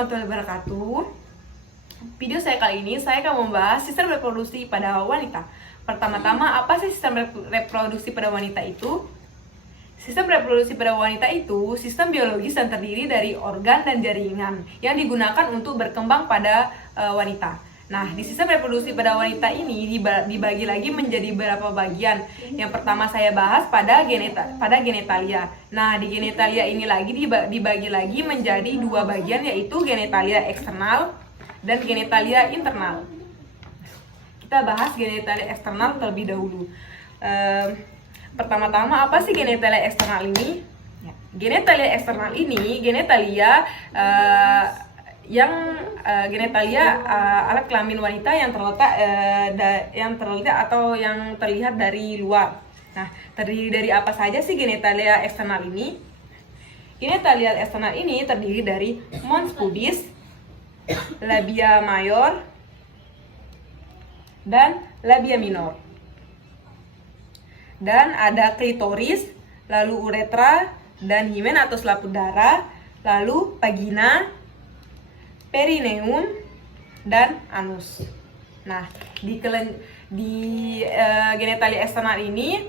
warahmatullahi wabarakatuh. Video saya kali ini saya akan membahas sistem reproduksi pada wanita. Pertama-tama, apa sih sistem reproduksi pada wanita itu? Sistem reproduksi pada wanita itu sistem biologis yang terdiri dari organ dan jaringan yang digunakan untuk berkembang pada wanita. Nah, di sistem reproduksi pada wanita ini dibagi lagi menjadi beberapa bagian. Yang pertama saya bahas pada genitalia. Nah, di genitalia ini lagi dibagi lagi menjadi dua bagian, yaitu genitalia eksternal dan genitalia internal. Kita bahas genitalia eksternal terlebih dahulu. Pertama-tama, apa sih genitalia eksternal ini? Genitalia eksternal ini genitalia alat kelamin wanita yang terletak atau yang terlihat dari luar. Nah, terdiri dari apa saja sih genitalia eksternal ini? Genitalia eksternal ini terdiri dari mons pubis, labia mayor, dan labia minor. Dan ada klitoris, lalu uretra, dan himen atau selaput darah, lalu vagina, perineum, dan anus. Nah, di genitalia eksternal ini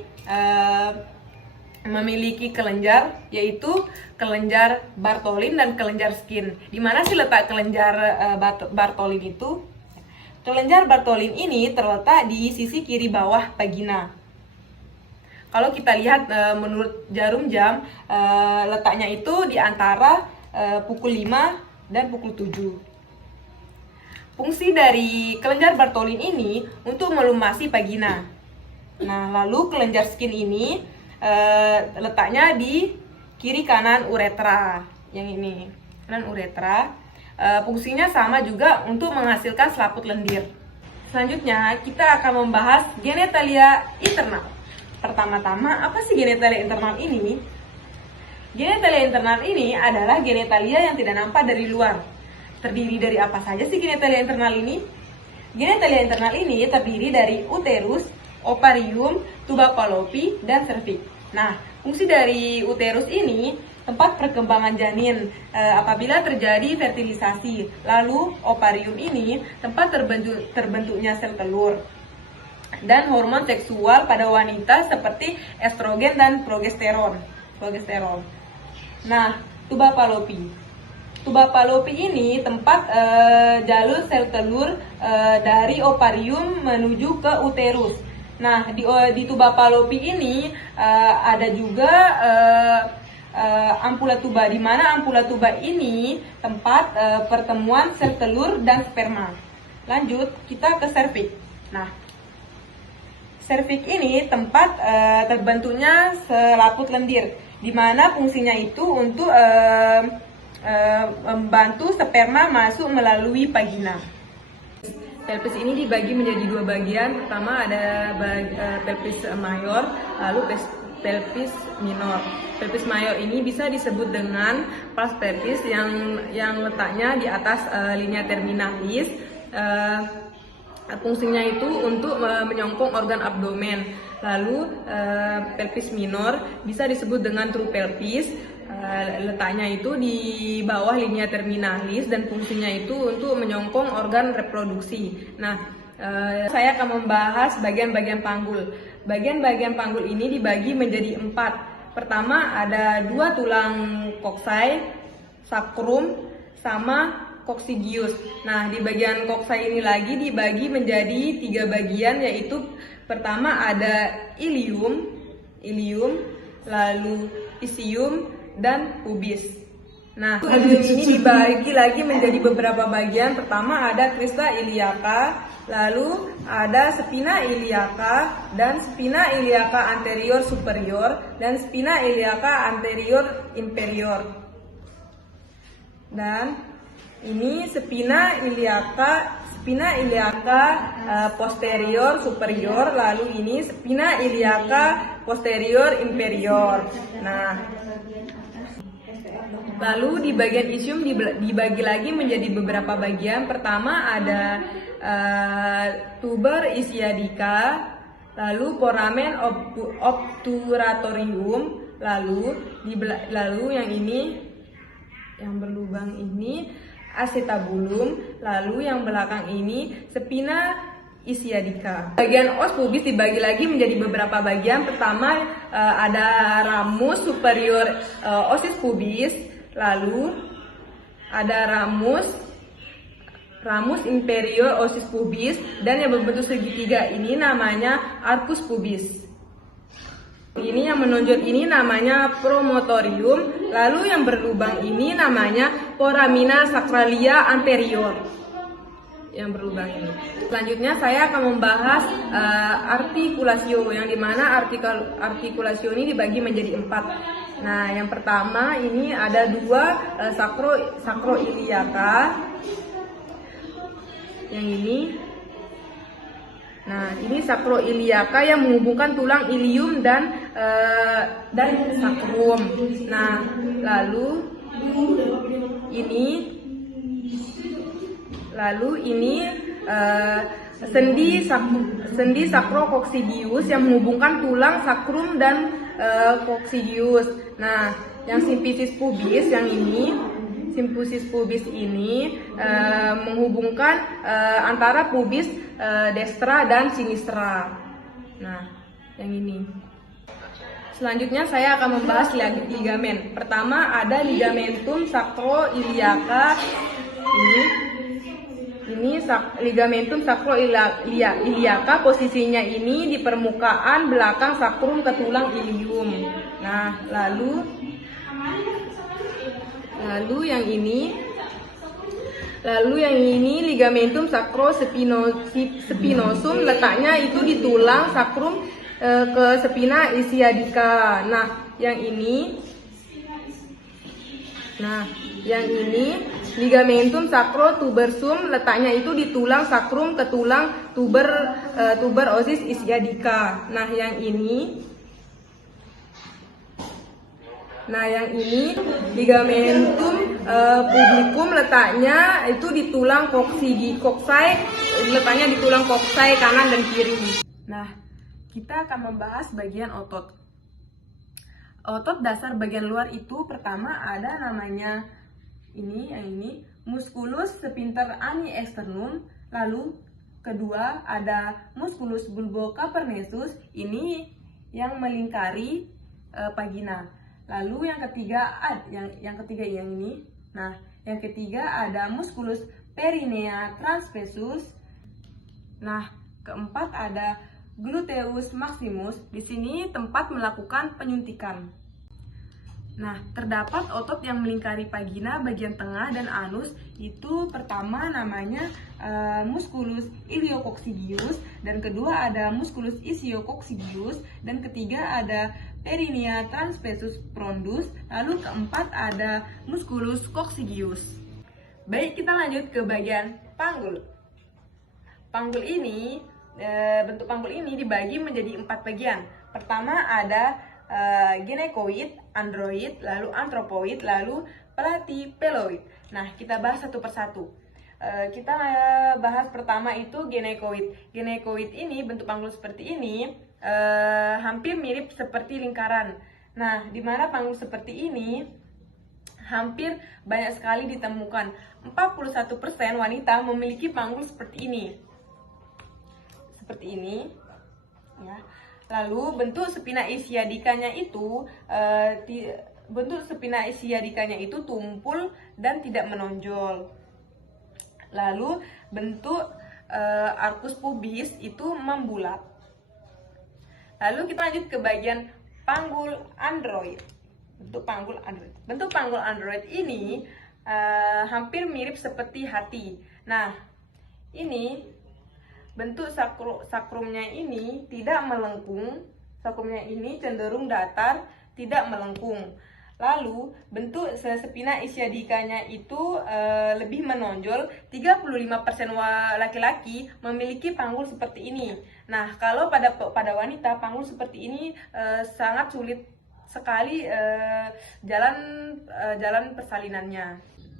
memiliki kelenjar, yaitu kelenjar Bartholin dan kelenjar skin. Di mana sih letak kelenjar Bartholin itu? Kelenjar Bartholin ini terletak di sisi kiri bawah vagina. Kalau kita lihat menurut jarum jam, letaknya itu di antara pukul 5 dan pukul 7. Fungsi dari kelenjar Bartholin ini untuk melumasi vagina. Nah, lalu kelenjar skin ini letaknya di kiri kanan uretra. Yang ini, kanan uretra. Fungsinya sama juga untuk menghasilkan selaput lendir. Selanjutnya, kita akan membahas genitalia internal. Pertama-tama, apa sih genitalia internal ini? Genitalia internal ini adalah genitalia yang tidak nampak dari luar. Terdiri dari apa saja sih genitalia internal ini? Genitalia internal ini terdiri dari uterus, ovarium, tuba fallopi, dan serviks. Nah, fungsi dari uterus ini tempat perkembangan janin apabila terjadi fertilisasi. Lalu ovarium ini tempat terbentuknya sel telur. Dan hormon seksual pada wanita seperti estrogen dan progesteron. Nah, tuba fallopi. Tuba fallopi ini tempat jalur sel telur dari ovarium menuju ke uterus. Nah, di tuba fallopi ini ada juga ampula tuba, di mana ampula tuba ini tempat pertemuan sel telur dan sperma. Lanjut, kita ke serviks. Nah, serviks ini tempat terbentuknya selaput lendir, di mana fungsinya itu untuk membantu sperma masuk melalui vagina. Pelvis ini dibagi menjadi dua bagian. Pertama ada pelvis mayor, lalu pelvis minor. Pelvis mayor ini bisa disebut dengan pars pelvis yang letaknya di atas linea terminalis. Fungsinya itu untuk menyongkong organ abdomen. Lalu pelvis minor bisa disebut dengan true pelvis. Letaknya itu di bawah linea terminalis dan fungsinya itu untuk menyongkong organ reproduksi. Nah, saya akan membahas bagian-bagian panggul. Bagian-bagian panggul ini dibagi menjadi 4. Pertama ada 2 tulang koksai, sacrum, sama coccygeus. Nah, di bagian koksai ini lagi dibagi menjadi 3 bagian, yaitu pertama ada ilium, lalu isium, dan pubis. Nah, ilium ini dibagi lagi menjadi beberapa bagian. Pertama ada crista iliaca, lalu ada spina iliaca, dan spina iliaca anterior superior, dan spina iliaca anterior inferior. Dan ini spina iliaca posterior superior, lalu ini spina iliaca posterior inferior. Nah, lalu di bagian isium dibagi lagi menjadi beberapa bagian. Pertama ada tuber ischiadica, lalu foramen obturatorium, lalu yang ini yang berlubang ini acetabulum, lalu yang belakang ini spina ischiadica. Bagian os pubis dibagi lagi menjadi beberapa bagian. Pertama ada ramus superior osis pubis, lalu ada ramus inferior osis pubis, dan yang berbentuk segitiga ini namanya arcus pubis. Ini yang menonjol ini namanya promontorium, lalu yang berlubang ini namanya foramina sacralia anterior. Yang berlubang ini. Selanjutnya saya akan membahas artikulasio, yang dimana artikulasio ini dibagi menjadi 4. Nah, yang pertama ini ada 2 sacroiliaca. Yang ini. Nah, ini sacroiliaca yang menghubungkan tulang ilium dan sacrum. Nah, lalu ini sendi sacrococcygeus yang menghubungkan tulang sacrum dan coccygeus. Nah, yang symphysis pubis yang ini, symphysis pubis ini menghubungkan antara pubis destra dan sinistra. Nah, yang ini. Selanjutnya saya akan membahas ligamen. Pertama ada ligamentum sacroiliaca. Ini ligamentum sacroiliaca, posisinya ini di permukaan belakang sakrum ke tulang ilium. Nah, lalu yang ini ligamentum sacrospinosum, letaknya itu di tulang sakrum ke spina ischiadica. Nah, yang ini ligamentum sacrotubersum, letaknya itu di tulang sakrum ke tulang tuber osis ischiadica. Nah, yang ini ligamentum publicum, letaknya itu di tulang coxae, letaknya di tulang coxae kanan dan kiri. Nah, kita akan membahas bagian otot. Otot dasar bagian luar itu pertama ada namanya ini musculus sphincter ani externum, lalu kedua ada musculus bulbocavernosus, ini yang melingkari vagina. Lalu yang ketiga yang ini. Nah, yang ketiga ada musculus perinea transversus. Nah, keempat ada gluteus maximus. Di sini tempat melakukan penyuntikan. Nah, terdapat otot yang melingkari vagina bagian tengah dan anus. Itu pertama namanya musculus iliococcygeus, dan kedua ada musculus ischiococcygeus, dan ketiga ada perineum transversus frondus, lalu keempat ada musculus coccygeus. Baik, kita lanjut ke bagian panggul. Panggul ini, bentuk panggul ini dibagi menjadi 4 bagian. Pertama ada gynecoid, android, lalu anthropoid, lalu platypeloid. Nah, kita bahas satu persatu. Kita bahas pertama itu gynecoid. Gynecoid ini bentuk panggul seperti ini, hampir mirip seperti lingkaran. Nah, di mana panggul seperti ini hampir banyak sekali ditemukan. 41% wanita memiliki panggul seperti ini. Seperti ini, ya. Lalu bentuk spina ischiadicanya itu tumpul dan tidak menonjol. Lalu bentuk arcus pubis itu membulat. Lalu kita lanjut ke bagian panggul android. Bentuk panggul android ini hampir mirip seperti hati. Nah, ini bentuk sakrumnya ini tidak melengkung, sakrumnya ini cenderung datar, tidak melengkung. Lalu bentuk spina ischiadicanya itu lebih menonjol. 35% laki-laki memiliki panggul seperti ini. Nah, kalau pada wanita panggul seperti ini sangat sulit sekali jalan persalinannya.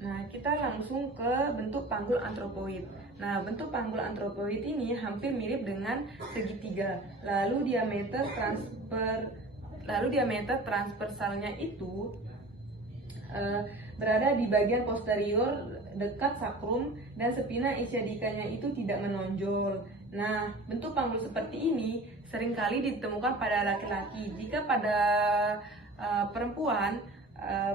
Nah, kita langsung ke bentuk panggul anthropoid. Nah, bentuk panggul anthropoid ini hampir mirip dengan segitiga. Lalu diameter transversalnya itu berada di bagian posterior dekat sakrum dan spina ischiadikanya itu tidak menonjol. Nah, bentuk panggul seperti ini seringkali ditemukan pada laki-laki. Jika pada perempuan,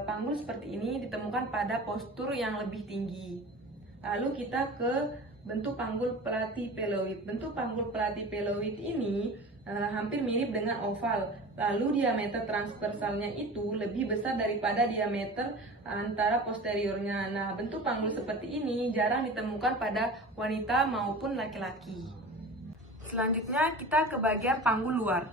panggul seperti ini ditemukan pada postur yang lebih tinggi. Lalu kita ke bentuk panggul platypeloid. Bentuk panggul platypeloid ini hampir mirip dengan oval. Lalu diameter transversalnya itu lebih besar daripada diameter antara posteriornya. Nah, bentuk panggul seperti ini jarang ditemukan pada wanita maupun laki-laki. Selanjutnya kita ke bagian panggul luar.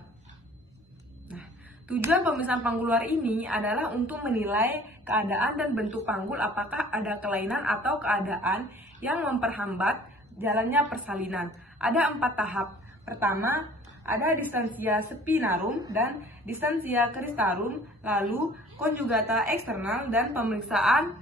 Nah, tujuan pemeriksaan panggul luar ini adalah untuk menilai keadaan dan bentuk panggul, apakah ada kelainan atau keadaan yang memperhambat jalannya persalinan. Ada 4 tahap. Pertama, ada distansia spinarum dan distansia cristarum, lalu konjugata eksternal dan pemeriksaan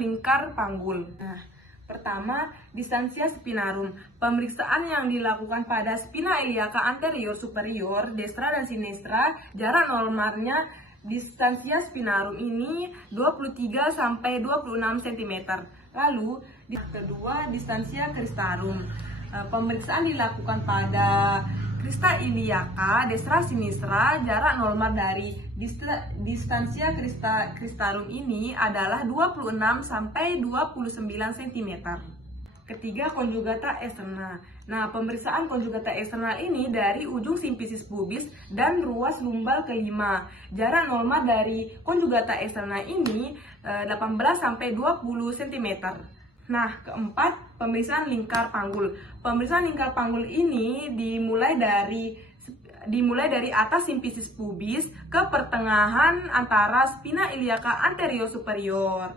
lingkar panggul. Nah, pertama, distansia spinarum. Pemeriksaan yang dilakukan pada spina iliaca anterior superior, destra dan sinistra, jarak normalnya distansia spinarum ini 23 sampai 26 cm. Lalu, kedua, distansia cristarum. Pemeriksaan dilakukan pada crista iliaca, destra sinistra, jarak normal dari distansia cristarum ini adalah 26 sampai 29 cm. Ketiga, konjugata eksternal. Nah, pemeriksaan konjugata eksternal ini dari ujung simfisis pubis dan ruas lumbal kelima. Jarak normal dari konjugata eksternal ini 18 sampai 20 cm. Nah, keempat, pemeriksaan lingkar panggul. Pemeriksaan lingkar panggul ini dimulai dari atas simfisis pubis ke pertengahan antara spina iliaca anterior superior.